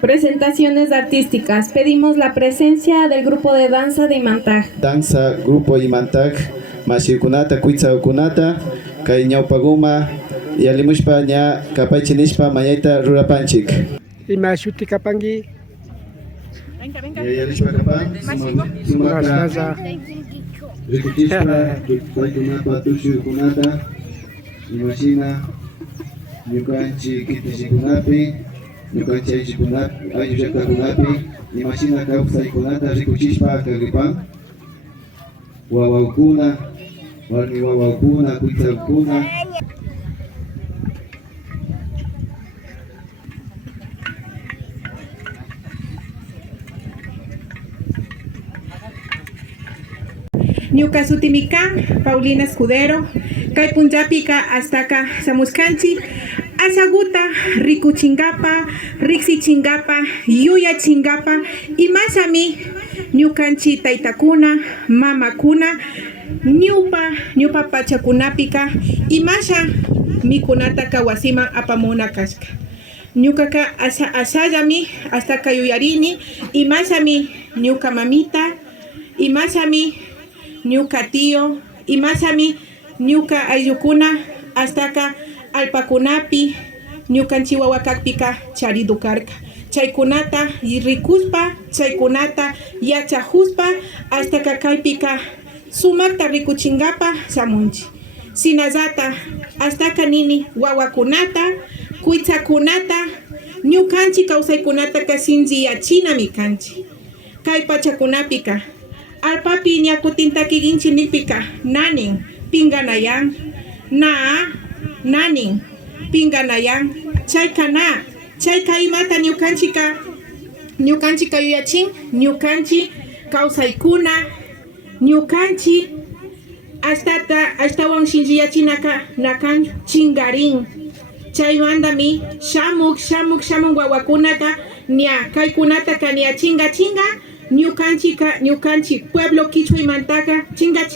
Presentaciones artísticas. Pedimos la presencia del grupo de danza de Imantag. Danza grupo Imantag, mashirkunata, kuitsakunata, kay ñawpaguma, yalimushpa ña kapaychinishpa mañayta rurapanchik. Ima shuti kapangi. Yalishpa kapan, sumaka, rikutishpa, paykunapa tushukunata, imashina, ñukanchi kitishikunapi, ñukanchi ayushakakunapi, imashina kawsaykunata rikuchishpa kagripan, wawakuna, warmi wawakuna, kuitzakuna. Ñuka sutimika Paulina Escudero, kay punllapika astaka samuskanchi, asaguta rikuchingapa, riksichingapa, yuyachingapa, imasami ñukanchi taytakuna, mamakuna, ñupa pachakunapika, imasha mikunata kawasiman apamuna kashka. Ñukaka asayami astaka yuyarini, imasami ñuka mamita, imasami ñuka tío, imasami ñuka ayukuna astaka alpakunapi ñukanchi wawakakpika charidukarka. Chaykunata rikuspa, chaykunata yachahuspa astaka kaypika sumakta rikuchingapa samunchi. Sinazata astaka nini wawakunata, kuitsakunata, ñukanchi kawsaykunata kasinchi yachinami kanchi. Kay pachakunapika alpapi ñakutintakiginchi nipika nanin pinganayan nanin pinganayan chayka imata ñukanchika yuyachin ñukanchi kawsaykuna ñukanchi ashtawan shinchiyachinaka nakan chingarin chaymantami shamuk wawakunata nia kaykunata kania chinga ñukanchi pueblo Quichua Imantaka chinga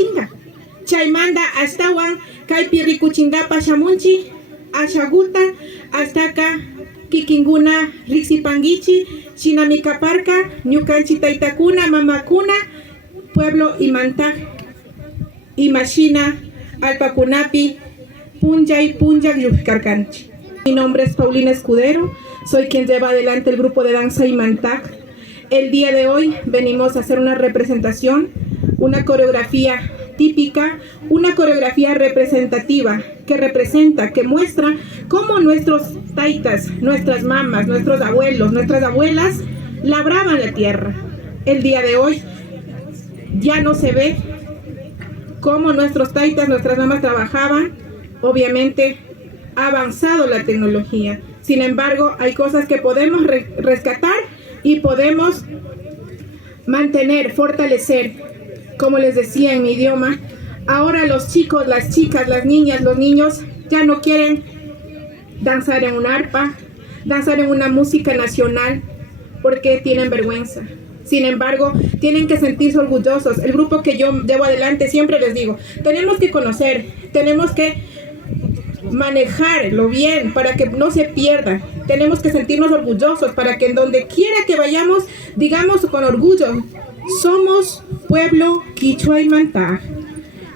chaymanta astawan kaypi rikuchingapa shamunchi ashaguta astaka kikinguna riksipangichi shinami kaparka ñukanchi taytakuna mamakuna pueblo Imantag imashina alpakunapi punjay llufikarkanchi. Mi nombre es Paulina Escudero, soy quien lleva adelante el grupo de danza Imantag. El día de hoy venimos a hacer una representación, una coreografía típica, una coreografía representativa que representa, que muestra cómo nuestros taitas, nuestras mamás, nuestros abuelos, nuestras abuelas labraban la tierra. El día de hoy ya no se ve cómo nuestros taitas, nuestras mamás trabajaban. Obviamente ha avanzado la tecnología. Sin embargo, hay cosas que podemos rescatar y podemos mantener, fortalecer. Como les decía en mi idioma, ahora los chicos, las chicas, las niñas, los niños ya no quieren danzar en un arpa, danzar en una música nacional, porque tienen vergüenza. Sin embargo, tienen que sentirse orgullosos. El grupo que yo llevo adelante, siempre les digo, tenemos que conocer, tenemos que manejarlo bien para que no se pierda. Tenemos que sentirnos orgullosos para que en donde quiera que vayamos, digamos con orgullo, somos pueblo Quichua Imantag.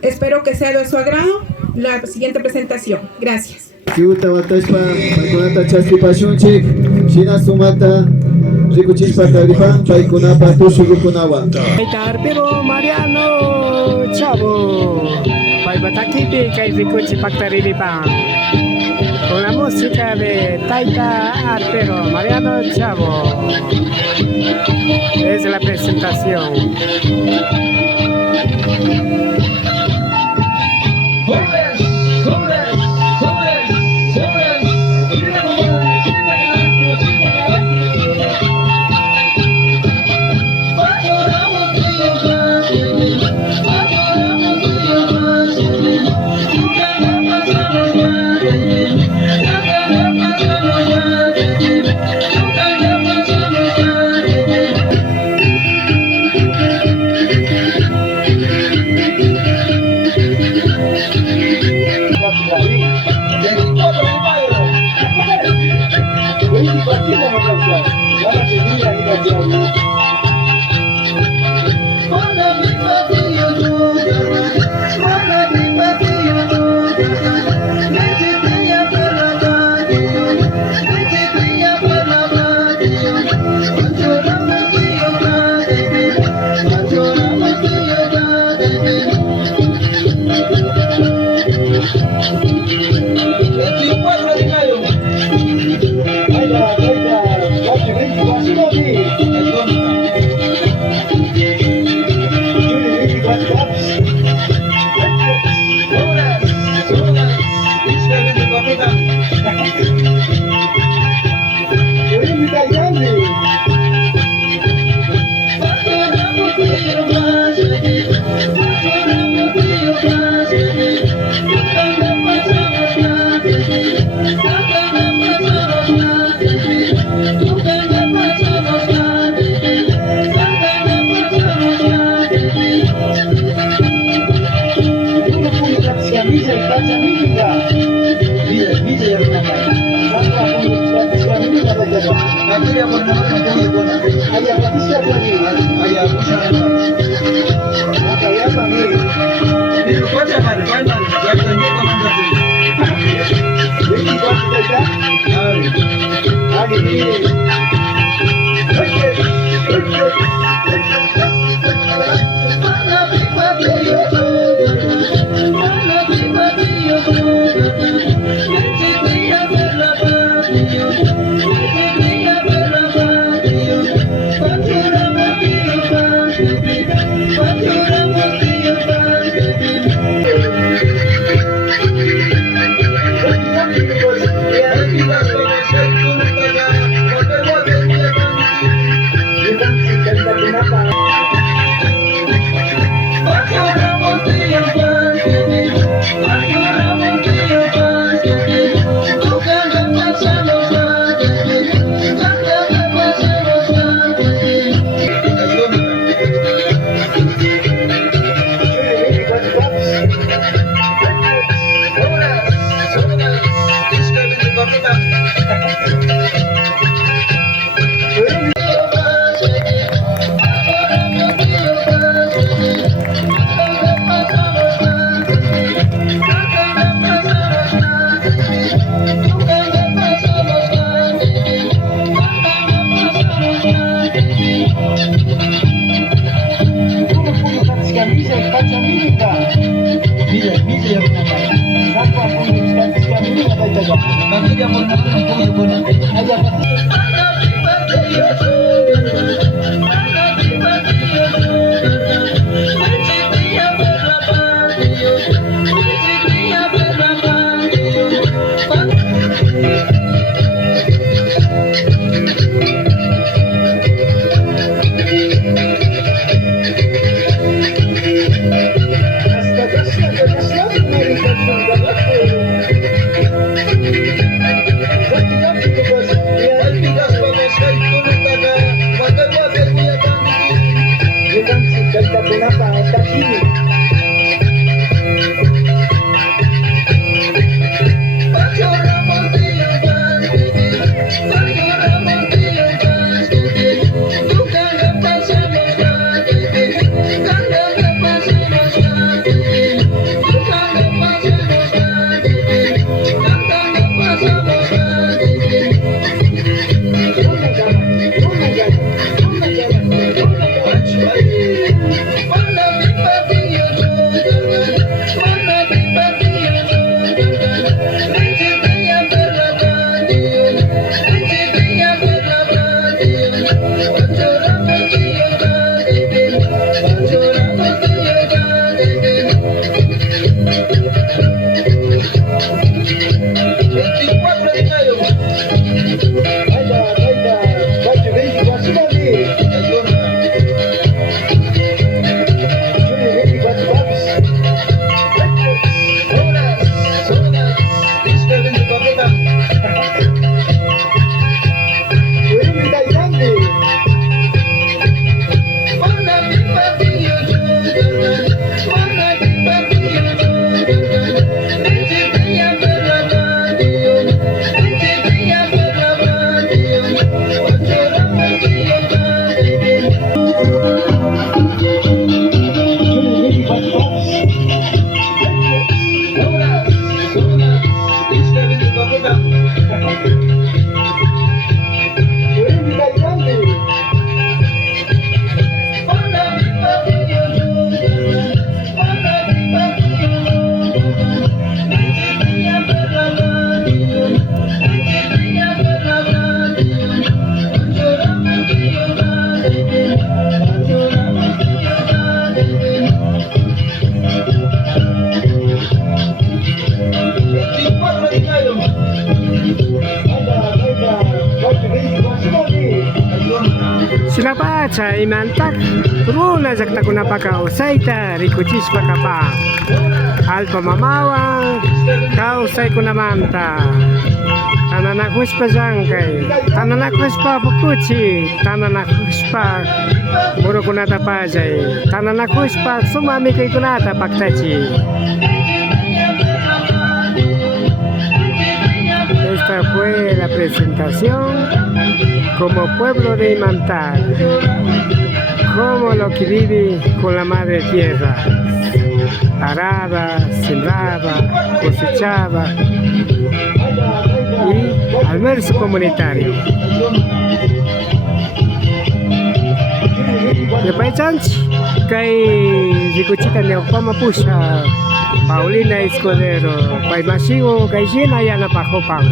Espero que sea de su agrado la siguiente presentación. Gracias. Pero Mariano Chavo. Batakipi kay Rikuchi Pactariripan con la música de Taita Artero Mariano Chavo. Es la presentación. Vamos, Sila pacha imantak runa jakta kuna paka usaita rikuchis pakapa alpa mamawang kausay kuna manta tananak huspa jangkay tananak huspa pukuchi tananak huspa muro kunata pajay tananak huspa sumami kay kunata paktachi. Esta fue la presentación como pueblo de Imantac, como lo que vive con la madre tierra, araba, sembraba, cosechaba y almuerzo comunitario. De paisanchi, kay Rikuchita Neopamapusha, Paulina Escudero, Paimasigo, Gaijina Yana Pajopang.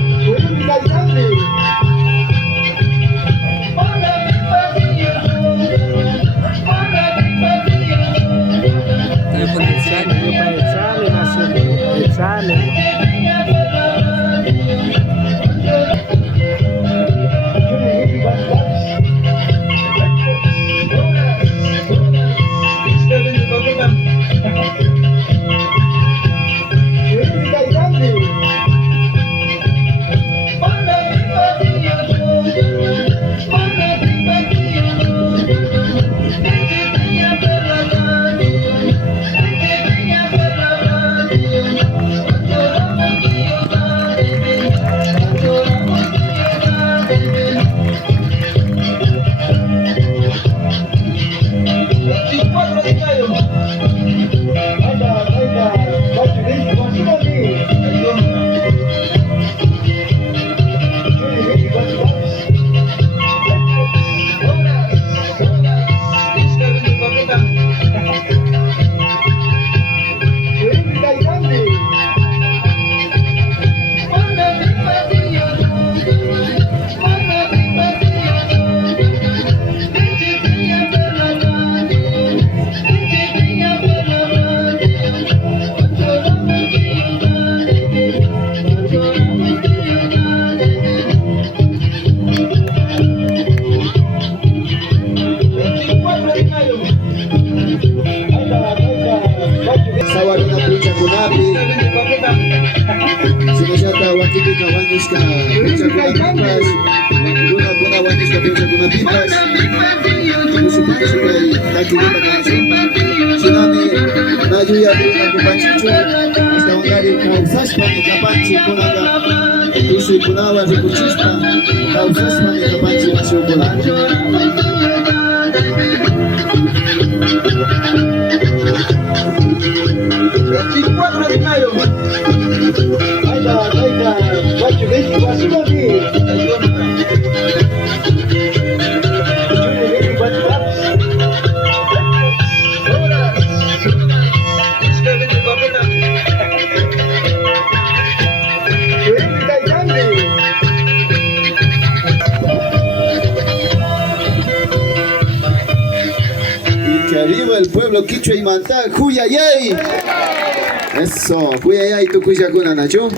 Arriba el pueblo Quichua Imantac, Cuyayay. Eso, Cuyayay, tu Cuyacuna, Nacho.